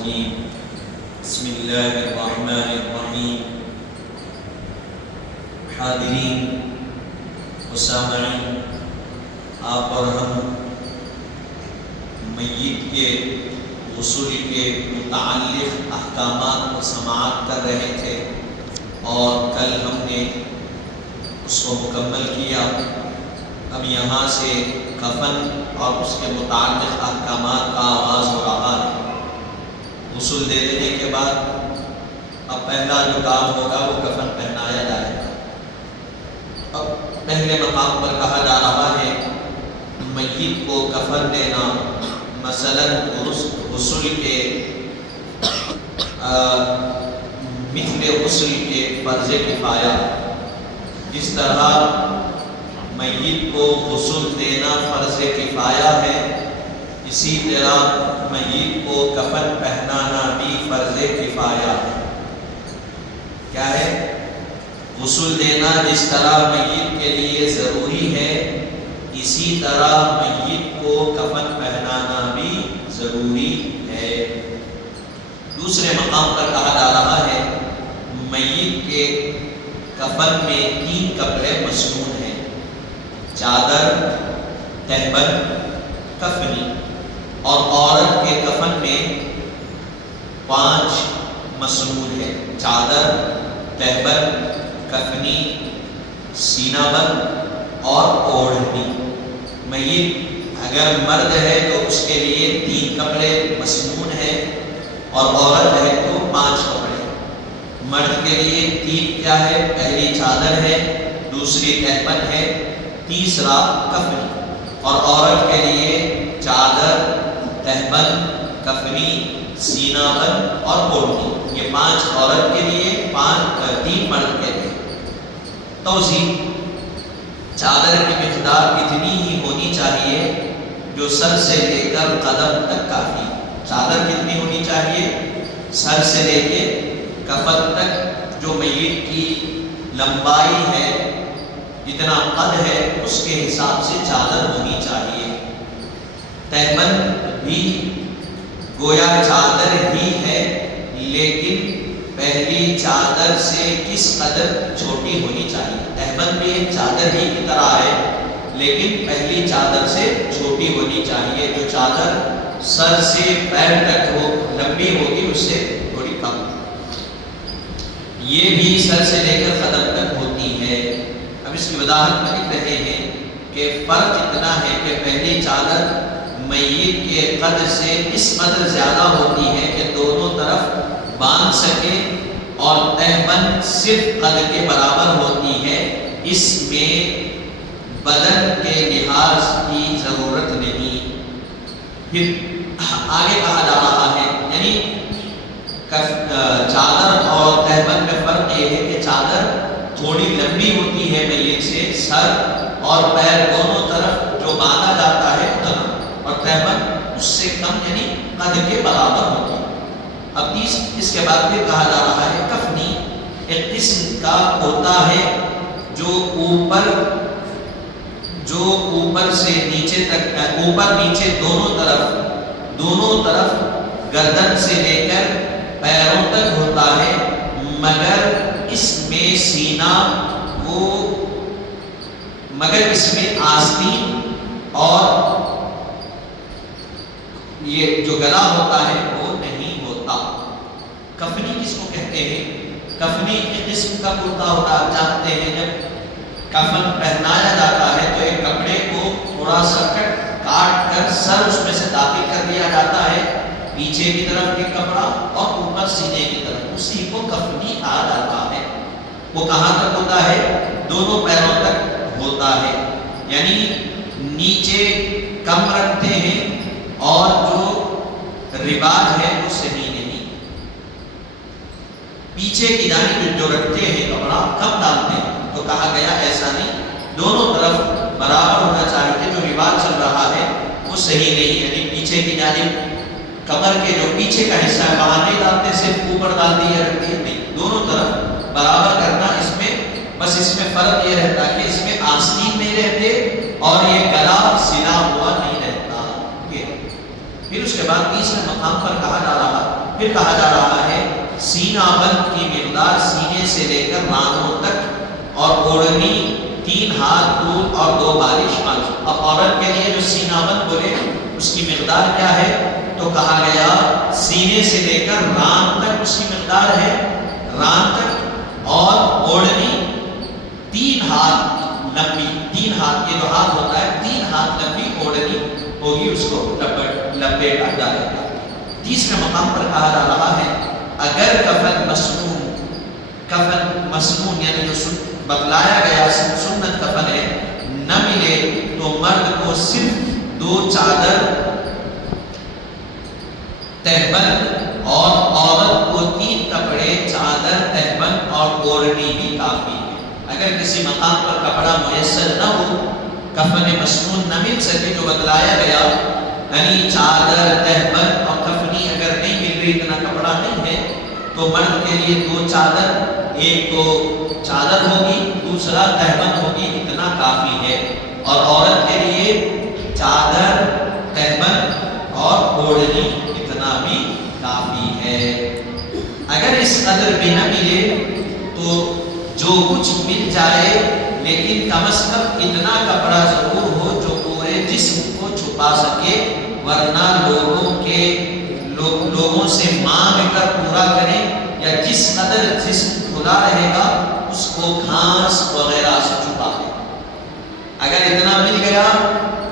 الرجيم بسم الله الرحمن الرحيم. حاضرین و سامعین، آپ اور ہم میت کے غسل کے متعلق احکامات و سماعت کر رہے تھے اور کل ہم نے اس کو مکمل کیا. اب یہاں سے کفن اور اس کے متعلق احکامات کا آغاز ہو رہا ہے. غسل دے دینے کے بعد اب پہلا جو کام ہوگا وہ کفن پہنایا جائے گا. اب پہلے مقام پر کہا جا رہا ہے میت کو کفن دینا مثلاً غسل کے مثل غسل کے فرض کفایہ. جس طرح میت کو غسل دینا فرض کفایہ ہے، اسی طرح میت کو کفن پہنانا بھی فرض کفایہ ہے. کیا ہے؟ غسل دینا جس طرح میت کے لیے ضروری ہے، اسی طرح میت کو کفن پہنانا بھی ضروری ہے. دوسرے مقام پر کہا جا رہا ہے میت کے کفن میں 3 کپڑے مسنون ہیں: چادر، تہبند، کفنی. اور عورت کے کفن میں 5 مسنون ہیں: چادر، تہبند، کفنی، سینہ بند اور اوڑھنی. میت اگر مرد ہے تو اس کے لیے 3 کپڑے مسنون ہیں اور عورت ہے تو 5 کپڑے. مرد کے لیے 3 کیا ہے؟ پہلی چادر ہے، دوسری تہبند ہے، تیسرا کفنی. اور عورت کے لیے چادر، تہبند، کفنی، سینہ بند اور اوڑھنی. یہ 5 عورت کے لیے، 3 مرد کے لیے. توضیح: چادر کی مقدار اتنی ہی ہونی چاہیے جو سر سے لے کر قدم تک کافی. چادر کتنی ہونی چاہیے؟ سر سے لے کے کفن تک جو میت کی لمبائی ہے، جتنا قد ہے اس کے حساب سے چادر ہونی چاہیے. تہبند بھی گویا چادر ہی ہے، لیکن پہلی چادر سے کس قدر چھوٹی ہونی چاہیے. تہبند بھی ایک چادر ہی کی طرح ہے، لیکن پہلی چادر سے چھوٹی ہونی چاہیے. جو چادر سر سے پیر تک ہو، لمبی ہوگی، اس سے تھوڑی کم. یہ بھی سر سے لے کر قدم تک ہوتی ہے. اب اس کی وضاحت میں لکھ رہے ہیں کہ فرق اتنا ہے کہ پہلی چادر میت کے قد سے اس قدر زیادہ ہوتی ہے کہ دونوں طرف باندھ سکے، اور تہبند صرف قد کے برابر ہوتی ہے. اس میں بدن کے لحاظ کی ضرورت نہیں. پھر آگے کہا جا رہا ہے، یعنی چادر اور تہبند میں فرق یہ ہے کہ چادر تھوڑی لمبی ہوتی ہے میت سے، سر اور پیر دونوں طرف جو باندھا جاتا ہے اتنا، اور تہبند اس سے کم یعنی قد کے برابر ہوتی ہے. اب اس کے بعد پھر کہا جا رہا ہے کفنی ایک قسم کا ہوتا ہے جو اوپر سے نیچے تک، اوپر نیچے دونوں طرف گردن سے لے کر پیروں تک ہوتا ہے، مگر اس میں آستین اور یہ جو گلا ہوتا ہے وہ نہیں ہوتا. کفنی کس کو کہتے ہیں؟ کفنی ایک قسم کا کرتا ہوتا. آپ جانتے ہیں جب کفن پہنایا جاتا ہے تو ایک کپڑے کو تھوڑا سا کاٹ کر سر اس میں سے داخل کر دیا جاتا ہے، پیچھے کی طرف ایک کپڑا اور اوپر سینے کی طرف، اسی کو کفنی کہا جاتا ہے. وہ کہاں تک ہوتا ہے؟ دونوں پیروں تک ہوتا ہے، یعنی نیچے کم رکھتے ہیں اور جو رواج ہے وہ صحیح نہیں. پیچھے کی جانب جو رکھتے ہیں کپڑا کم ڈالتے ہیں، تو کہا گیا ایسا نہیں، دونوں طرف برابر ہونا چاہیے. جو رواج چل رہا ہے وہ صحیح نہیں، یعنی پیچھے کی جانب کمر کے جو پیچھے کا حصہ ہے وہاں نہیں ڈالتے، صرف اوپر ڈال دیا رکھتے ہیں. نہیں، دونوں طرف برابر کرنا. اس میں فرق یہ رہتا کہ اس میں آستین نہیں رہتے اور یہ گلا سلا ہوا نہیں رہتا. پھر اس کے بعد تیسرے مقام پر کہا جا رہا پھر کہا جا رہا ہے سینہ بند کی مقدار سینے سے لے کر رانوں تک اور اوڑھنی 3 ہاتھ طول اور 2 بالش آنچ۔ اب عورت کے لیے جو سینہ بند بولے اس کی مقدار کیا ہے؟ تو کہا گیا سینے سے لے کر ران تک اس کی مقدار ہے، ران تک، اور اوڑھنی 3 ہاتھ لمبی، 3 ہاتھ، یہ جو ہاتھ ہوتا ہے 3 ہاتھ لمبی اوڑھنی ہوگی، اس کو لپیٹا جائے گا۔ تیسرے مقام پر کہا جا رہا ہے اگر کفن مسنون یعنی جو بتلایا گیا سنت کفن ہے نہ ملے تو مرد کو صرف 2 چادر تہبند اور عورت کو 3 کپڑے چادر تہبند اور اوڑھنی بھی کافی ہے۔ اگر کسی مقام پر کپڑا میسر نہ ہو، کفن مسنون نہ مل سکے جو بتلایا گیا، یعنی چادر تہبند اور کفنی اگر نہیں مل رہی، اتنا کپڑا نہیں ہے، تو مرد کے لیے 2 چادر، ایک تو چادر ہوگی، دوسرا تہبند ہوگی، اتنا کافی ہے، اور عورت کے لیے چادر تہبند اور اوڑھنی اتنا بھی کافی ہے۔ اگر اس قدر بھی نہ ملے تو جو کچھ مل جائے، لیکن کم از کم اتنا کپڑا ضرور ہو جو پورے جسم کو چھپا سکے، ورنہ لوگوں سے مانگ کر پورا کریں، یا جس قدر جسم کھلا رہے گا اس کو گھاس وغیرہ سے چھپا دیں۔ اگر اتنا مل گیا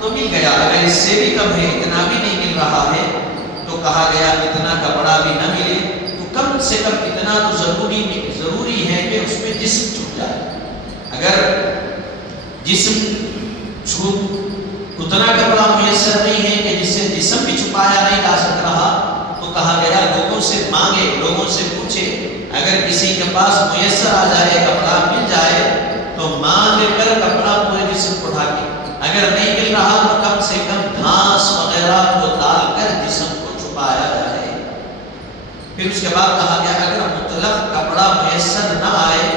تو مل گیا، اگر اس سے بھی کم ہے، اتنا بھی نہیں مل رہا ہے، تو کہا گیا اتنا کپڑا بھی نہ ملے تو کم سے کم اتنا تو ضروری ہے کہ اس میں جسم چھپ جائے۔ اگر جسم اتنا کپڑا میسر نہیں ہے کہ جس سے جسم بھی چھپایا نہیں جا سک رہا، تو کہا گیا لوگوں سے مانگے، لوگوں سے پوچھے، اگر کسی کے پاس میسر آ جائے، کپڑا مل جائے تو مانگ کر کپڑا پورے جسم کو ڈھانکے، اگر نہیں مل رہا تو کم سے کم گھاس وغیرہ کو ڈال کر جسم کو چھپایا جائے۔ پھر اس کے بعد کہا گیا اگر مطلق کپڑا میسر نہ آئے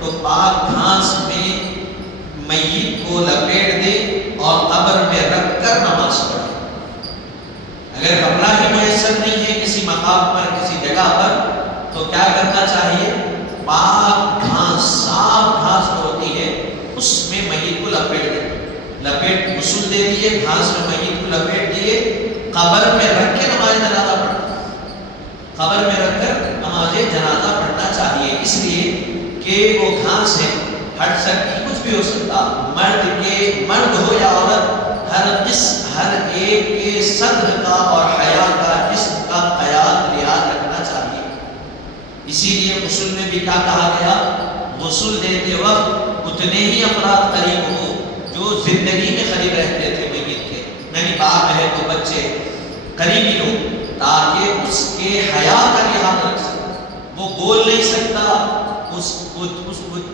تو پاک گھاس میں میت کو لپیٹ دے اور قبر میں رکھ کر نماز پڑھے۔ اگر کپڑا ہی میسر نہیں ہے کسی مقام پر، کسی جگہ پر، تو کیا کرنا چاہیے؟ پاک گھاس، صاف گھاس ہوتی ہے، اس میں میت کو لپیٹ دے، غسل دے دیے، گھاس میں میت کو لپیٹ دیے، قبر میں رکھ کے نماز جنازہ پڑھنا، قبر میں رکھ کر نماز جنازہ پڑھنا چاہیے، اس لیے کہ وہ گھاس ہے، ہٹ سکتی، کچھ بھی ہو سکتا، مرد ہو یا عورت، ہر ایک کے صدر کا اور حیا کا، جسم کا خیال لحاظ رکھنا چاہیے۔ اسی لیے غسل میں بھی کیا کہا گیا؟ غسل دیتے وقت اتنے ہی افراد قریب ہو جو زندگی میں قریب رہتے تھے میت کے، یعنی باپ ہے تو بچے، قریبی لوگ، تاکہ اس کے حیا کا لحاظ رکھ سکے۔ وہ بول نہیں سکتا، اس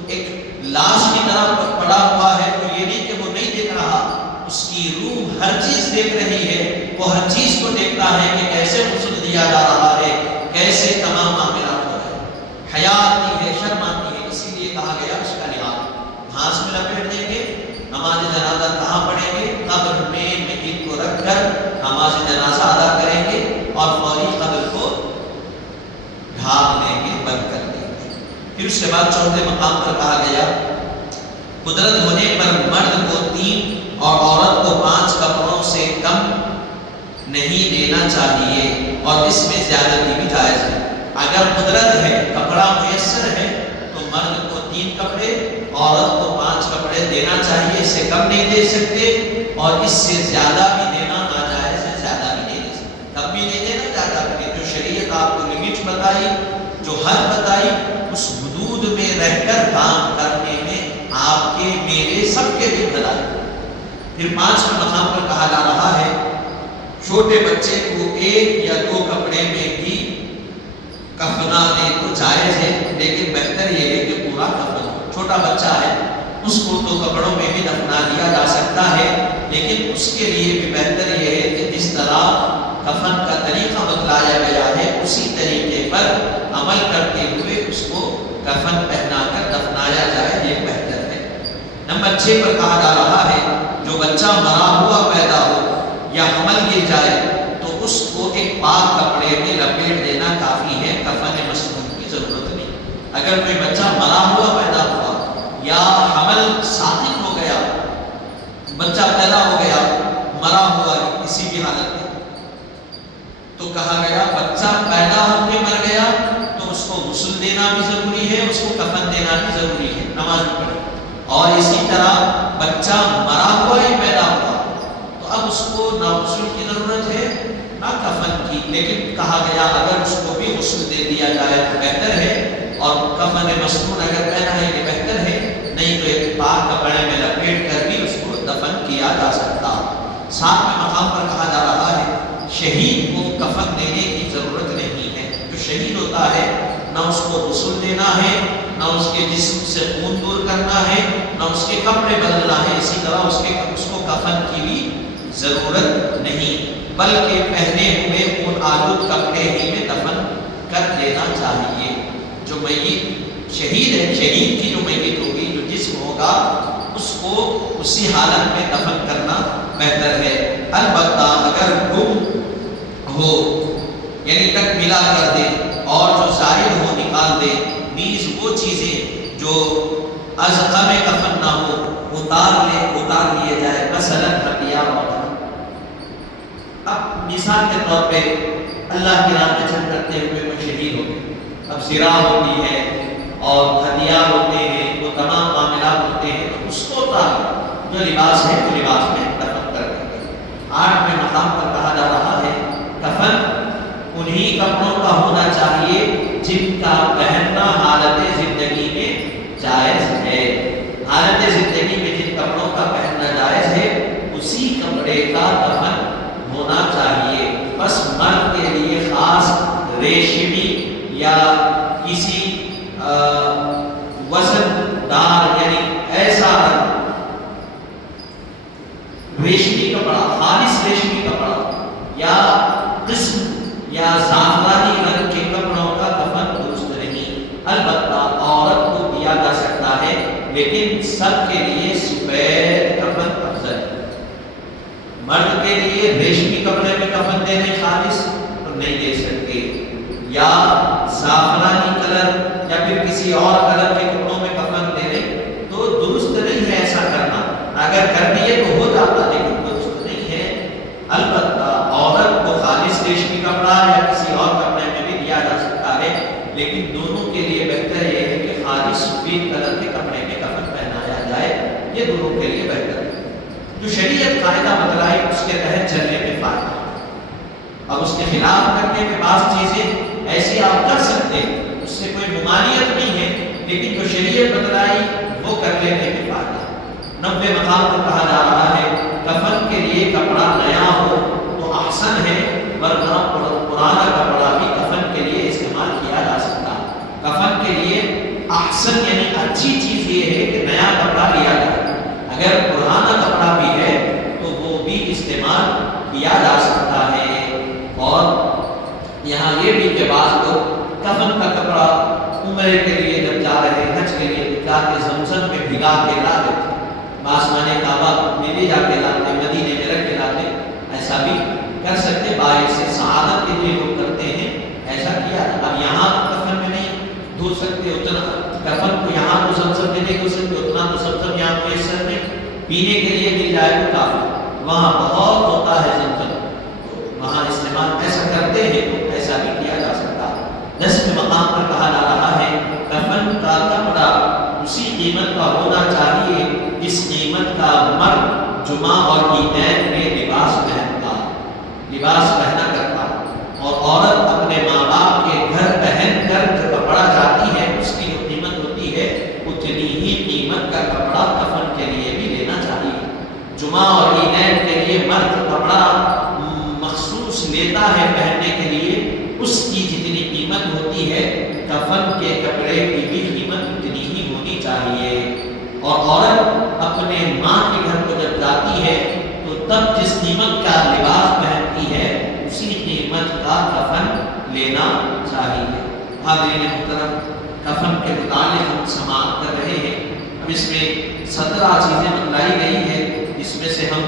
ایک لاش کی طرح پڑا ہوا ہے، تو یہ نہیں کہ وہ نہیں دیکھ رہا، اس کی روح ہر چیز دیکھ رہی ہے، وہ ہر چیز کو دیکھتا ہے کہ کیسے غسل دیا جا رہا ہے، کیسے تمام معاملات ہو رہے ہیں، حیا آتی ہے، شرم آتی ہے، اسی لیے کہا گیا اس کا لحاظ گھاس میں لپیٹ دیں گے۔ نماز جنازہ کہاں پڑھیں گے؟ قبر میں میت کو رکھ کر نماز جنازہ ادا کریں گے اور فوری قبر کو ڈھانپ دیں گے، بند کر دیں گے۔ پھر اس کے بعد چوتھے مقام پر کہا گیا قدرت ہونے پر مرد کو 3 اور عورت کو 5 کپڑوں سے کم نہیں دینا چاہیے، اور اس میں زیادتی بھی جائز ہے۔ اگر قدرت ہے، کپڑا میسر ہے، تو مرد کو 3 کپڑے، عورت کو 5 کپڑے دینا چاہیے، اس سے کم نہیں دے سکتے، اور اس سے زیادہ بھی دینا ناجائز ہے، زیادہ بھی نہیں دے سکتے، کم بھی نہیں دینا، زیادہ بھی نہیں۔ جو شریعت آپ کو لمٹ بتائی، جو حد بتائی، اس حدود میں رہ کر کام کرنے میں آپ کے، میرے، سب کے بھی بھلائی۔ پھر 5 مقام پر کہا جا رہا ہے چھوٹے بچے کو 1 یا 2 کپڑے میں بھی کفنا دے تو جائز ہے، لیکن بہتر یہ ہے کہ پورا کفن ہو۔ چھوٹا بچہ ہے، اس کو 2 کپڑوں میں بھی دفنا دیا جا سکتا ہے، لیکن اس کے لیے بھی بہتر یہ ہے کہ جس طرح کفن کا طریقہ بتلایا گیا ہے اسی طریقے پر عمل کرتے ہوئے اس کو کفن پہنا کر دفنایا جائے، یہ بہتر ہے۔ نمبر 6 پر کہا جا رہا ہے جو بچہ مرا ہوا پیدا ہو یا حمل گر جائے تو اس کو ایک پاک کپڑے میں لپیٹ دینا کافی اگر کوئی بچہ مرا ہوا پیدا ہوا یا حمل ساقط ہو گیا، بچہ پیدا ہو گیا مرا ہوا کسی بھی حالت میں، تو کہا گیا بچہ پیدا ہو کے مر گیا تو اس کو غسل دینا بھی ضروری ہے، اس کو کفن دینا بھی ضروری ہے، نماز بھی پڑھے۔ اور اسی طرح بچہ مرا ہوا ہی پیدا ہوا تو اب اس کو نہ غسل کی ضرورت ہے نہ کفن کی، لیکن کہا گیا اگر اس کو بھی غسل دے دیا جائے تو بہتر ہے، اور کفن مصنون اگر پہنا ہے یہ بہتر ہے، نہیں تو ایک پاک کپڑے میں لپیٹ کر بھی اس کو دفن کیا جا سکتا۔ ساتھ میں مقام پر کہا جا رہا ہے شہید کو کفن دینے کی ضرورت نہیں ہے، جو شہید ہوتا ہے نہ اس کو غسل دینا ہے، نہ اس کے جسم سے خون دور کرنا ہے، نہ اس کے کپڑے بدلنا ہے، اسی طرح اس کو کفن کی بھی ضرورت نہیں، بلکہ پہنے ہوئے خون آلود کپڑے ہی میں دفن کر دینا چاہیے۔ جو میت شہید ہے، شہید کی جو میت ہوگی، جو جسم ہوگا، اس کو اسی حالت میں دفن کرنا بہتر ہے۔ البتہ اگر گم ہو یعنی تک ملا کر دے اور جو ظاہر ہو نکال دے، نیز وہ چیزیں جو ازقم کفن نہ ہو اتار لیے جائے، مثلا ہتھیار وغیرہ۔ اب مثال کے طور پہ اللہ کی راہ میں جنگ کرتے ہوئے کوئی شہید ہو گئے، اب زرا ہوتی ہے اور ہتھیار ہوتے ہیں، وہ تمام معاملات ہوتے ہیں، تو اس کو اتار جو لباس ہے وہ لباس میں دفن کر دیں گے۔ 8 مقام پر کہا جا رہا ہے کفن انہی کپڑوں کا ہونا چاہیے جن کا پہننا حالت زندگی میں جائز ہے۔ حالت زندگی میں جن کپڑوں کا پہننا جائز ہے اسی کپڑے کا کفن ہونا چاہیے۔ بس مرد کے لیے خاص ریشمی یا کسی وزن دار یعنی ایسا ریشمی کپڑا، خالص ریشمی کپڑا یا قسم یا زعفرانی رنگ کے کپڑوں کا کفن درست نہیں۔ البتہ عورت کو دیا جا سکتا ہے، لیکن سب کے لیے سفید کفن افضل ہے۔ مرد کے لیے ریشمی کپڑے میں کفن دینے خالص تو نہیں دے سکتے، یا زعفرانی کلر یا پھر کسی اور کلر کے کپڑوں میں کفن دینے تو درست نہیں ہے ایسا کرنا۔ اگر کر دیے تو ہو جاتا، لیکن درست نہیں ہے۔ البتہ عورت کو خالص ریشمی کپڑا یا کسی اور کپڑے میں بھی دیا جا سکتا ہے، لیکن دونوں کے لیے بہتر یہ ہے کہ خالص سفید کلر کے کپڑے میں کفن پہنایا جائے، یہ دونوں کے لیے بہتر ہے۔ جو شریعت قاعدہ بتلائی اس کے تحت چلنے میں فائدہ ہے۔ اب اس کے خلاف کرنے میں بعض چیزیں ایسی آپ کر سکتے، اس سے کوئی ممانعت نہیں ہے، لیکن جو شریعت بتلائی وہ کر لینے میں فائدہ ہے۔ 90 مقام پر کہا جا رہا ہے کفن کے لیے کپڑا نیا ہو تو احسن ہے، ورنہ پرانا کپڑا بھی کفن کے لیے استعمال کیا جا سکتا ہے۔ کفن کے لیے احسن یعنی اچھی چیز یہ ہے کہ نیا کپڑا لیا جائے، اگر پرانا کپڑا بھی ہے تو وہ بھی استعمال کیا جا سکتا ہے۔ اور یہاں یہ بھی کہ بعض لوگ کفن کا کپڑا عمرے کے لیے جب جا رہے ہیں، حج کے لیے جا کے زمزم میں بھگا کے لا دیتے، آسمان کعبہ میں بھی جا کے لاتے، مدینے میں رکھ کے لاتے، ایسا بھی کر سکتے، باعث سعادت کے لیے لوگ کرتے ہیں، ایسا کیا۔ اب یہاں کفن میں نہیں دھو سکتے، اتنا کفن کو یہاں تو زمزم میں نہیں دھو سکتے، اتنا تو زمزم یہاں میسر میں پینے کے لیے مل جائے تو کافی، وہاں بہت ہوتا ہے زمزم، وہاں استعمال ایسا کرتے ہیں تو ایسا بھی کیا جا سکتا ہے۔ 10 مقام پر کہا جا رہا ہے کفن کا کپڑا اسی قیمت کا ہونا چاہیے جس قیمت کا مرد جمعہ اور عیدین میں لباس پہنا کرتا، اور عورت اپنے ماں باپ کے گھر پہن کر جو کپڑا جاتی ہے اس کی جو قیمت ہوتی ہے اتنی ہی قیمت کا کپڑا کفن کے لیے بھی لینا چاہیے۔ جمعہ اور عیدین کے لیے مرد کپڑا مخصوص لیتا ہے پہننے کے لیے، اس کی جتنی قیمت ہوتی ہے کفن کے کپڑے کی بھی قیمت اتنی ہی ہونی چاہیے۔ اور عورت اپنے ماں کے گھر کو جب جاتی ہے تو تب جس قیمت کا لباس پہنتی ہے اسی قیمت کا کفن لینا چاہیے۔ حاضرین محترم، کفن کے متعلق ہم سماعت کر رہے ہیں، اب اس میں 17 چیزیں بتلائی گئی ہیں، اس میں سے ہم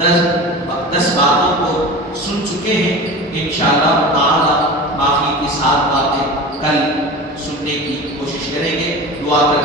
10 باتوں کو سن چکے ہیں۔ انشاءاللہ تعالی باقی کی 7 باتیں کل سننے کی کوشش کریں گے. دعا کریں.